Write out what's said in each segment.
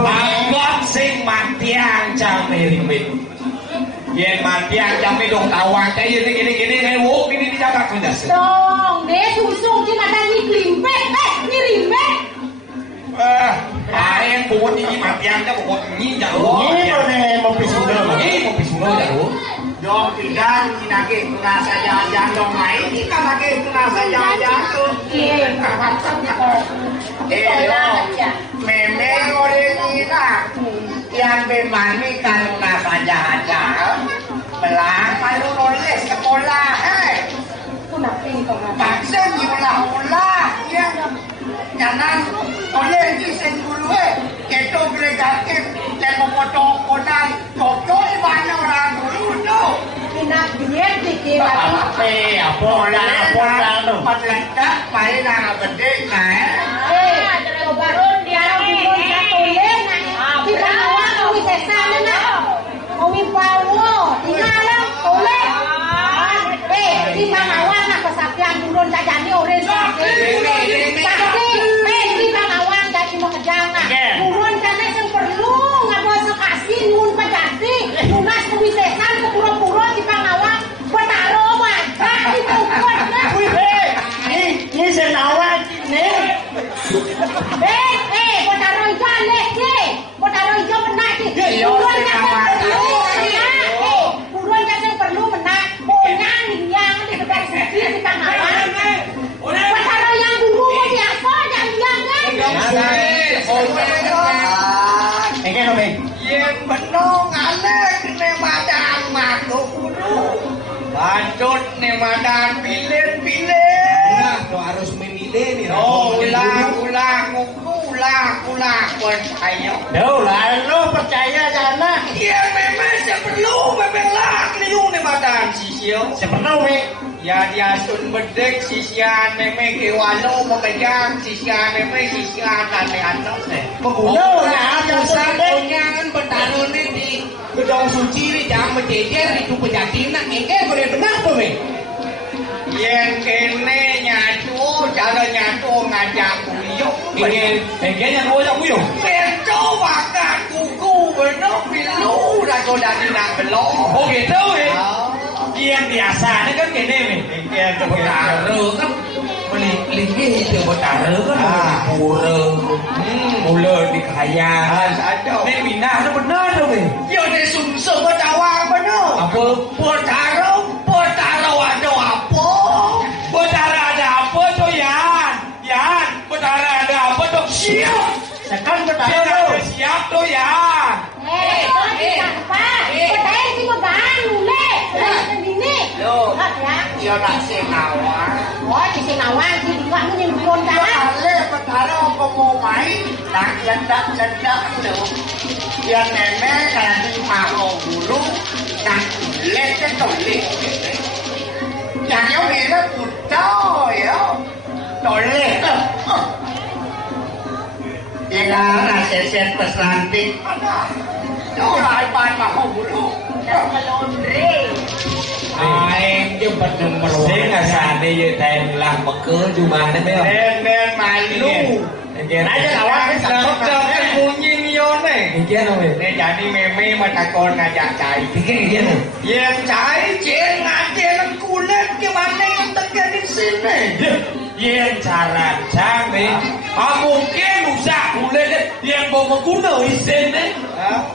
Anggot sing matiang jam limit. Yen matiang jam dong tawang kaya gini wuk ini dijaga kundas. Dong, deh susung di mana ni klimpek, ni rimbek. Yang buat ini matiang dah buat ini jauh. Ini mana mau pisuna? Ini mau pisuna jauh. Dong tidak ini lagi kena saja jandong main kita lagi kena saja jandong. Memang orang ini yang bermani karena saja belang malu oleh sekolah. Paksa diulah-ulah yang jangan oleh di sendulu itu gregatif dan memotong konan cocok mana orang dulu tu. Nak diet dikit lagi. Apa letak main nak bedek nah. Baru dia turun satu len. Kita awak kau sesa mana? Kau pawo, tinggal oleh. Di mana awak nak kesakian turun saja ni orang sakit. Di mana awak jadi mau kejangan. Turun karena yang perlu ngapa sekasih nun pejati. Lunas kewisesan kepura-pura di mana awak bertaruh macam itu kuatnya. Ini senawat ni. Potaro ikan leh, potaro ikan menak ni. Buruan yang perlu menak, bonyang yang di dekat sisi di tengah. Potaro yang buru siapa yang kan? Engkau nombor. Yang benong alek ne madan makuk buru. Bacot ne madan pilih-pilih. Nah, tu harus memilih ni. Oh, ulah percaya. Dah lah, lo percaya jangan. Ya memang perlu membelah keliru ni badan sisio. Seperti ni. Ya dia sun bedek sisian memang ke walau mengejar sisian memang sisian aneh-aneh ni. Berguna lah. Pusat konyangan bertaruh ni di gedung suci ni jangan berjejer itu pejatina. Engkau boleh benar tu ni. Yang kene nyatu cara nyatu ngajak kuyuk. Engkau nyatu ngajak kuyuk. Betul bahkan kuku benar pilu dah kau dah nak belok. Oh gitu eh. Yang biasa ni kan kene ni. Engkau bertaruh kan. Melingkih itu bertaruh kan. Mula di kaya. Ni minah tu benar tu ni. Ya ni sumsum bertawang benar. Apa? Bertaruh ada apa? Bertaruh ada apa tu Yan? Bertaruh ada apa tu? Siap. Sekarang bertaruh. Siap tu Yan. Kau siapa? Bertaruh si modal le. Sendiri. Yo. Ya. Yo nak senawang. Oh, di senawang di buat ni pun dah. Ale bertaruh kau mau main. Nak ledak tu. Yang nenek kalau mau dulu nak lecet tu lek. Yang yang ni lah putau ya. Toleh tu. Ia set peslantik. Jauh lah ipan mau dulu. Melondre. Anh chứ bật đừng mà thế là sàn đây vậy thèm làm bậc cớ dù mà đấy mấy không nên mày luôn nãy giờ nào cái sàn không cho cái vui nhiên vô này thì chết rồi nên chạy đi mê mà ta con là chạy thì cái gì này về chạy chuyện ngã chuyện nó cu lên cái bàn này nó tất cả đi xin này về trả làm sang đi mungkin usah yang bawa kuno isen nih.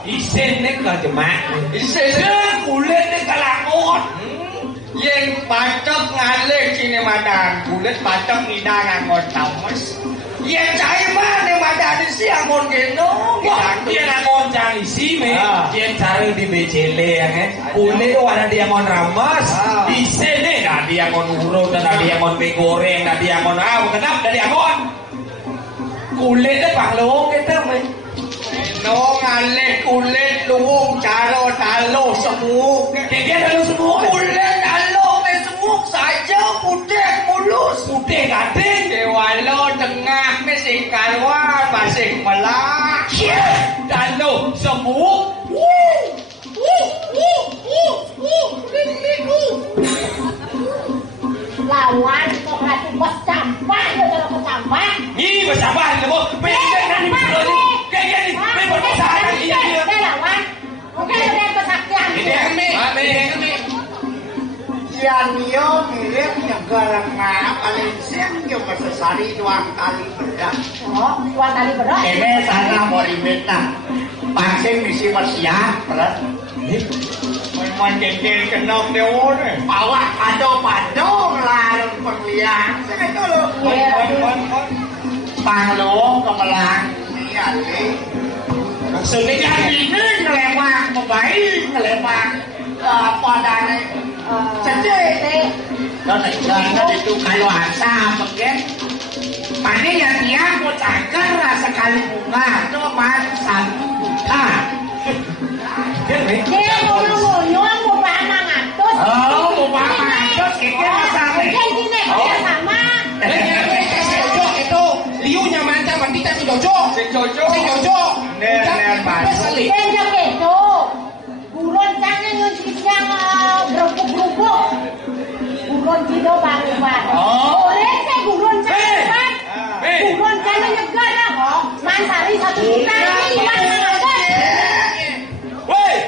Isen nih kalau jemak. Isen kulit nih kalakon. Yang pacok ngalih kini madan kulit pacok nidang angon tamas. Yang cai mana madan si angon geno. Dia angon cang isi me. Dia cari di BCL ya kan. Kulit warna dia angon ramas. Isen nih dah dia angon urut, dah dia angon mie goreng, dah dia angon kenapa dah dia angon. Kulitnya panglong kita me. No ngalih kulit luwung caro talo semuk. Dia talo semuk. Kulit talo me semuk saja putih mulus. Putih gading. Dewalo tengah me sing kalwa masing melak. Talo semuk. Lawan kok hati bos sampah ya kalau sampah. Ih, bersabar kamu. Bener nanti berani. Kayak gini, bersabar iya. Dia lawan. Oke, udah kesaktian. Ini. Yan yo mirip negara ngap Malaysia yo mesesari 2 kali berat. Oh, 2 kali berat. Ini sana morimeta. Pancing misi Malaysia berat. Memang jengkel kenal dewa ni. Bawa pado larang perlian. Saya itu loh. Panglong kemelang ini ali. Maksudnya Yang ini ngelewang membaik ngelewang padane. Sedih. Jangan itu kalau asam mungkin. Mana yang dia mau cakar sekali bunga itu mas 1 juta. Dia mau panang atus. Oh, mau panang atus, kira sama. Sini, dia sama. Itu liunya mantan bandita si Jojo. Si Jojo. Ner masuk. Dia gitu. Buron canggih yang gerupuk-gerupuk. Buron jido baru-baru. Boleh saya buron canggih kan? Buron canggih nyegar lah kok. Mansari 1 juta ini panang atus. Woi,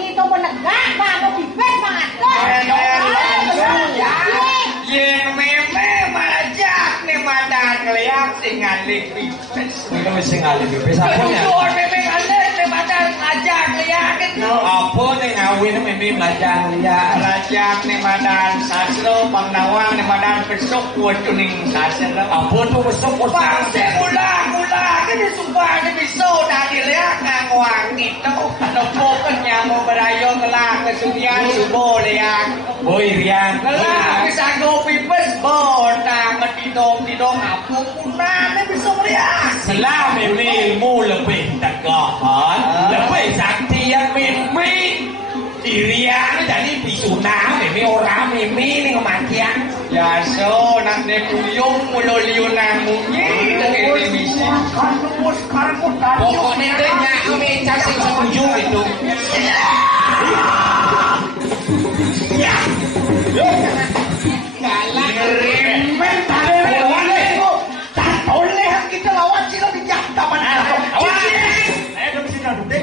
Itu menegak banget bibit mangatus. Yang meme majak ni madan ngeliat sing ngalih pipes. ini mesti ngalih bebas apa ya? Tujuan meme ngalih ni madan ngajak ngeliat itu. Apa nih ngawin mimi belajar lihat. Rajak ni madan sasro pangnawang ni madan besok buat kuning sasro. Apa tuh besok Bangsa gula kini sumpah ni biso dari lihat ngawang itu. Kalau pokoknya mau berayo kelak kesudian subuh lihat. Boy Rian. Kelak bisa ngopi pes bona medidong apa punah ni bisa lihat. Selam ini ilmu lebih tegahan, lebih sakti yang mimi. Dirian jadi bisunah, mimi orang mimi ni kematian. Ya so nak ne kuyung mulo liun namunye dengan misi. Pokoknya dia nyak kami cacing setuju itu. Ya. Kalah Remen tadi lawan itu. Tak boleh kita lawan sila bijak taman. Awas. Ayo dong sini duduk deh.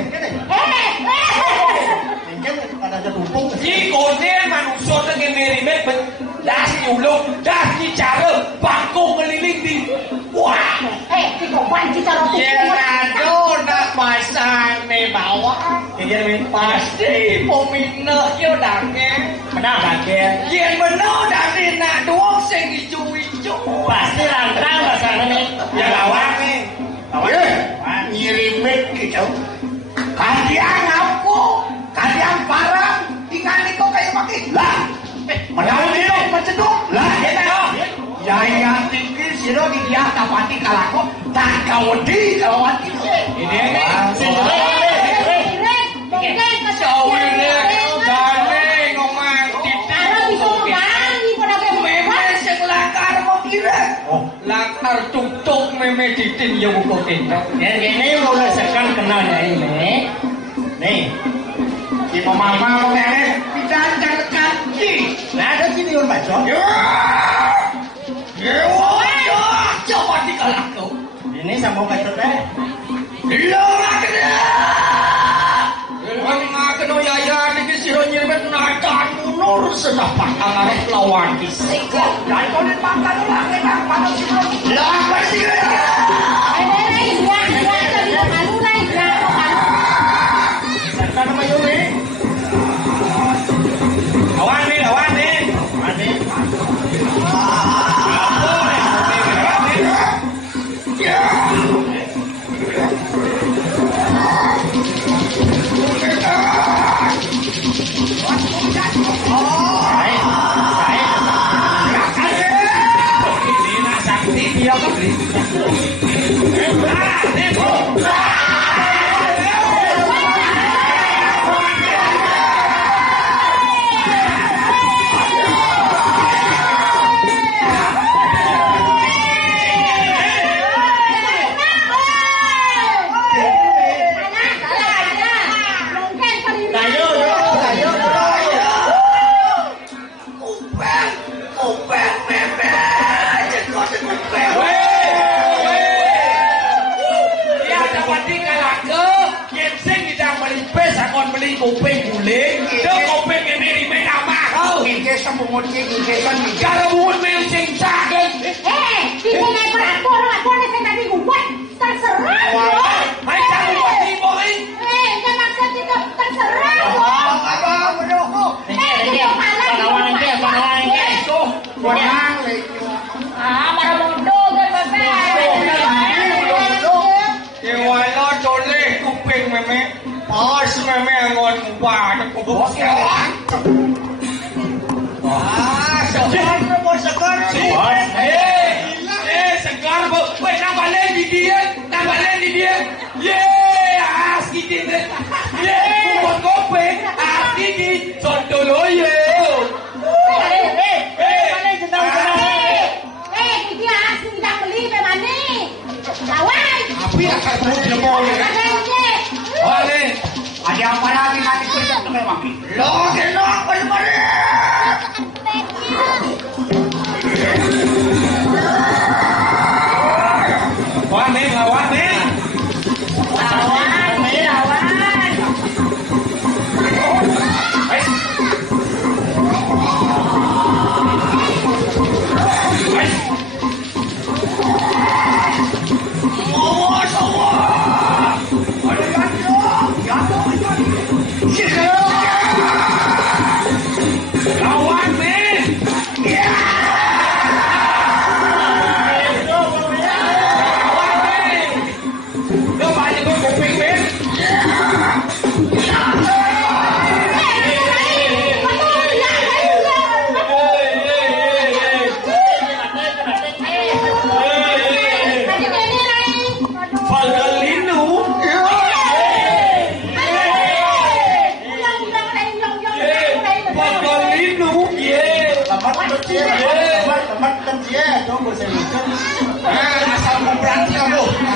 Mungkin ada tumpuk. Jika dia manusia dengan merimet dah nyuluk, dah bicara, bangkong keliling di. Wah. Di kopan kita roti. ya nado nak pasang ni bawah. Iya mi. Pasti peminat yo dake. Kenapa kakek? Yang benar dari nak doang sing hijau-hijau. Pasti lantrang bahasa ini. Ya lawan nih. Lawan. Ngirimit gitu. Kalian apa? Kalian parang tinggal itu kayak pakai lah. Menawan itu menceduk lah. Ya tinggi siro di dia tapati kalako tak kawedi kalawati. Ini lakar tutup meme titin yang buka kita. Dan ini mulai sekarang kenalnya ini. Nih, si mama ini tidak jangan nah ada sini orang baca. Ya, coba dikalako. Ini sama baca teh. Lora kena. Kena yaya ni siro nyebet nakan munur sedapat angarep lawan kisik. Dan kau ni makan lah, kita pada sini. Lah pasti. beli. Demo. Beli kuping guling, itu kuping ini rime nama kau. Ini sembungut ini kan kalau buat mel cengcak. Kita naik peraturan, aku ada yang tadi gue terserah. Hai kamu buat ibu ini. Jangan sedih terserah. Apa menunggu? Dia malah Tuh, menang lagi. marah bodoh kan Kewai lo cole kuping meme. Pas meme ngon ubah aku bos. Segar. Segar bu. Weh nambah len di dia. Asli dia. Buat kopeng. Asli di Sontoloyo. dia asli tidak beli bagaimana? Kawan. Tapi akan perut lemah ya. Wale. Ada apa lagi nanti kerja tu memang. Lo kenok berbalik. Lawan nih.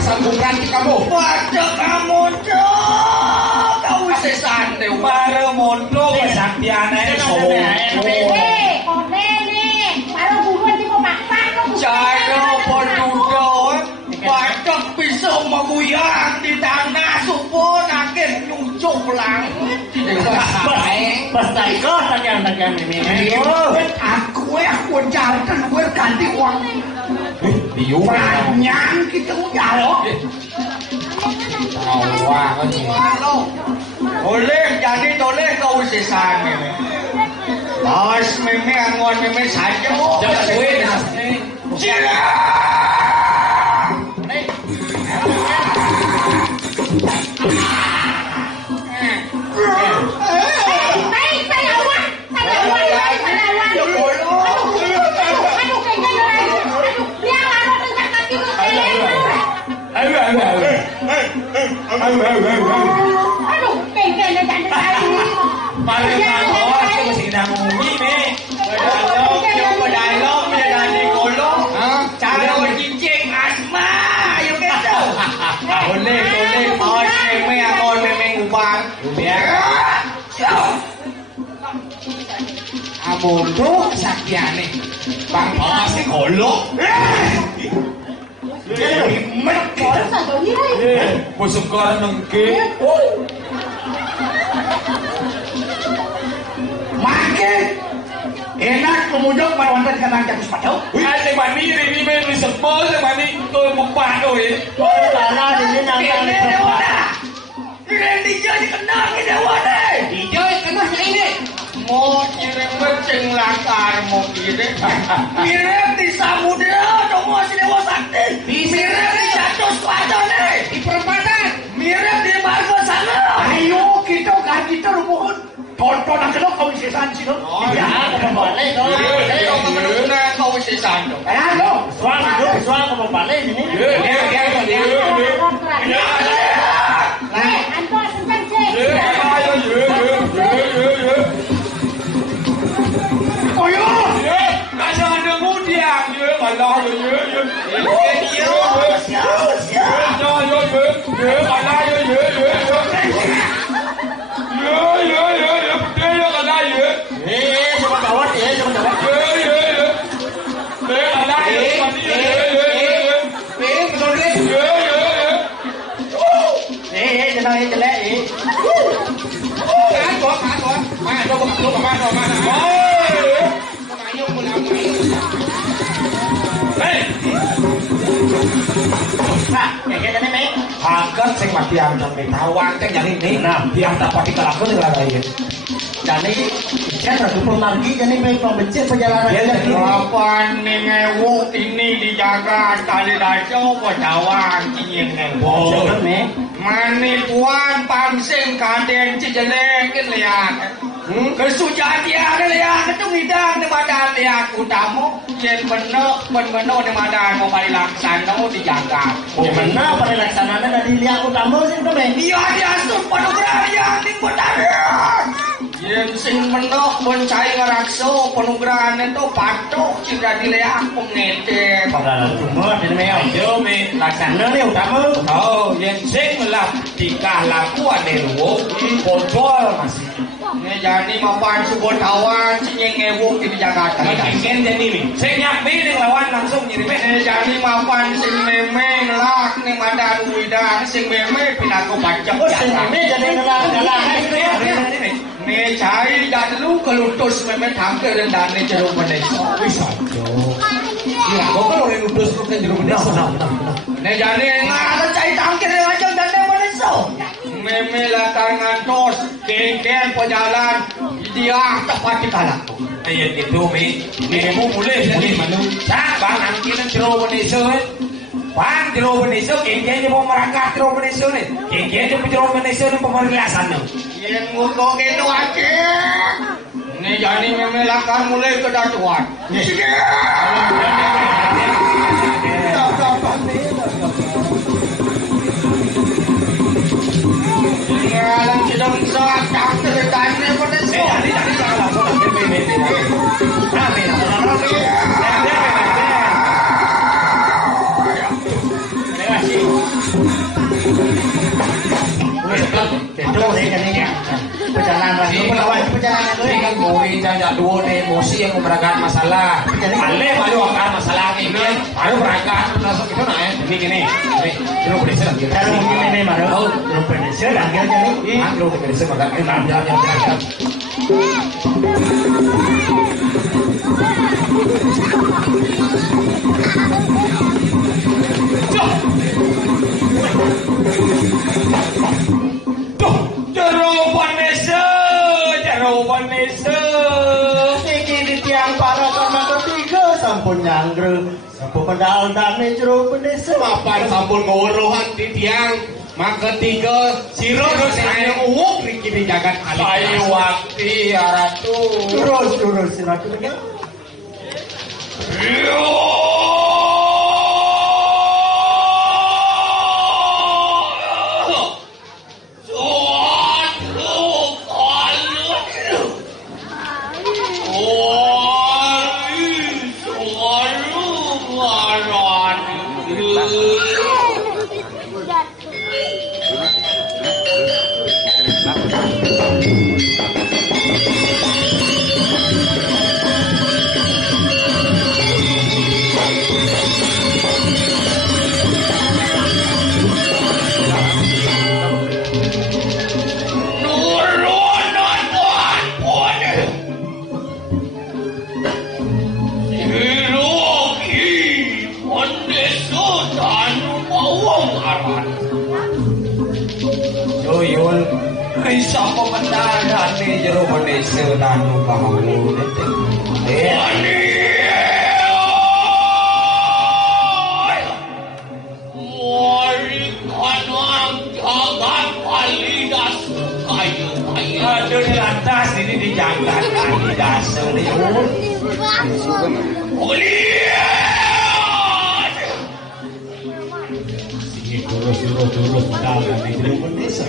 Asal berarti kamu. Waduh kamu cok. Kau bisa santai. Para mondo kesaktiannya Cara penduduk Waduh bisa menguyang di tanah supun akhir nyucuk langit. Basta ikaw tanyang Aku jantan gue ganti uang. Banyak kita jalo. Oleh jadi toleh kau sesan meme. Bos meme angon meme saja. Jangan suwe. Aduh, pengen aja Paling ngakos itu mesti nanggungi me. Cara bercincin asma, yuk kita. Boleh, bos meme angon meme ubah. Amondo saktiane. Bang masih golok. Busuk koran nengke. Makin enak pemujuk merawat dengan jatuh sepatu. Wih, ada mani ini me sebel mani tu mumpah tu ni. Tanah di sini nanti Ini jadi kenal kita wade. Dijoi kenalnya ini. Mau kirim beceng lakar mau kirim. Kirim di samudera dong mau si Dewa Sakti. Kirim di jatuh sepatu nih. Di perempatan. Kirim di margo sana. ayo kita kan kita rumput. Tonton ang kenok kau bisa sanci no. Ya, boleh. Kalau menurut kau bisa sesando. Ayo, soal kamu balik ini. Anto sebentar sih. Koyo, kasih ada mudiang, malah Angkat sing mati anton nih, tawang kan jadi nih. Nah, dia tak pakai kalakun dengan lain. Jadi kan ratu pemargi jadi pembecik perjalanan. Apa nih ngewu ini dijaga tali daco pedawang ingin ngewu. Mani puan pangsing kaden cijeleng lihat. Kesujatian lihat itu ngidang di badan lihat utamu yang benar di badan mau balik laksana mau dijaga. Benar pada laksananya dari lihat utamu sih tuh men. Iya dia sup panugrah yang di badan. Yang sing menok mencari ngerakso penugrahan itu patok jika dilihat pengete. Padahal cuma di meja Yo me laksana nih utamu. oh yang sing lah tikah laku ada lu kontrol masih. Ini jadi mapan subon tawan cinyeng ngewuk di Jakarta. Ingin jadi nih. Saya nyampe nih lawan langsung nyiri Ini jadi mapan sing memeng lak nih madan widang sing memeng pinaku pajak. Oh sih meme jadi ngelah Nih cari dan lu kelutus memeng tampil dan nih jeruk manis. bisa. Iya, kok kalau orang udus lu kan jeruk manis. Nih jadi nggak cari tampil aja dan nih manis. Memela ngantos kengkeng pejalan dia tepat di kalah. Ayo gitu mi, ini mau mulai manu. Bang nanti nanti jeruk manis Bang jeruk manis kengkeng mau merangkak jeruk manis nih. Kengkeng jeruk manis nih pemerilasan nih. Yang ngukok itu aja. Ini jadi memelakan mulai kedatuan. Jalan sedang saat tak tertanya pada Jadi salah perjalanan ini kan ngori jangan dua deh emosi yang berangkat masalah. Ale baru akan masalah ini baru berangkat langsung itu nah ini gini jeruk manis lagi. Kalau ini baru jeruk manis lagi jadi. Jeruk manis makan jangan. Iki di tiang para karena ketiga sampun nyanggreng sampun pedal dane jeruk manis Mapan sampun ngorohan di tiang maka tiga siro saya uwuk di jagat Ayo waktu ya ratu. terus ratu begitu. Yul, bisa pemenangan nih jeruk manis tanu kamu Aduh di lantas ini dijaga kali dasar Yul. Sing durus-durus budal dari jero desa.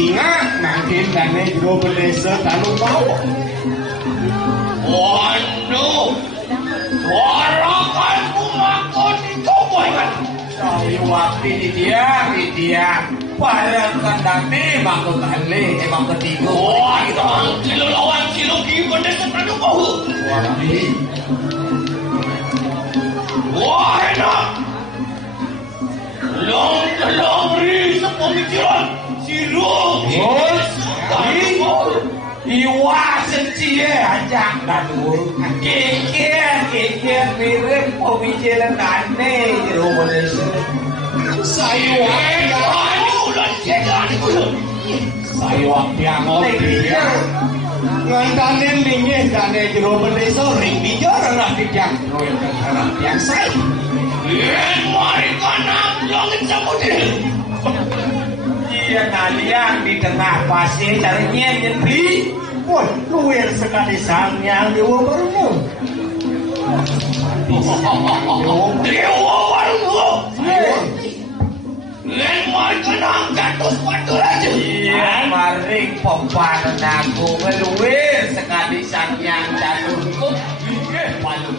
Cina nangkin dane jero desa Talung Mawo. Waduh, warakanku makon dicoba kan. Sawiwati di dia, barang kandane makon kali, emang ketiga. Waduh, kilo lawan kilo kiban desa Talung Mawo. Wah enak. Long ri sepemikiran. Iwa sencie ajak dadu kekir mirip pemikiran dane jero Malaysia saya ulan cegan saya piangot dia ngantanen dingin dane jero Malaysia ring bicara lah dijak royal harap biasa mari kana langit samudra dia ngalian di tengah pasir caranya nyepi. Wah, luwir sekali sangnya dewa baru. Dewa baru. Len makan angkat terus padu aja. Iya, maring pempanan aku meluwir sekali sang yang jatuh. Palu.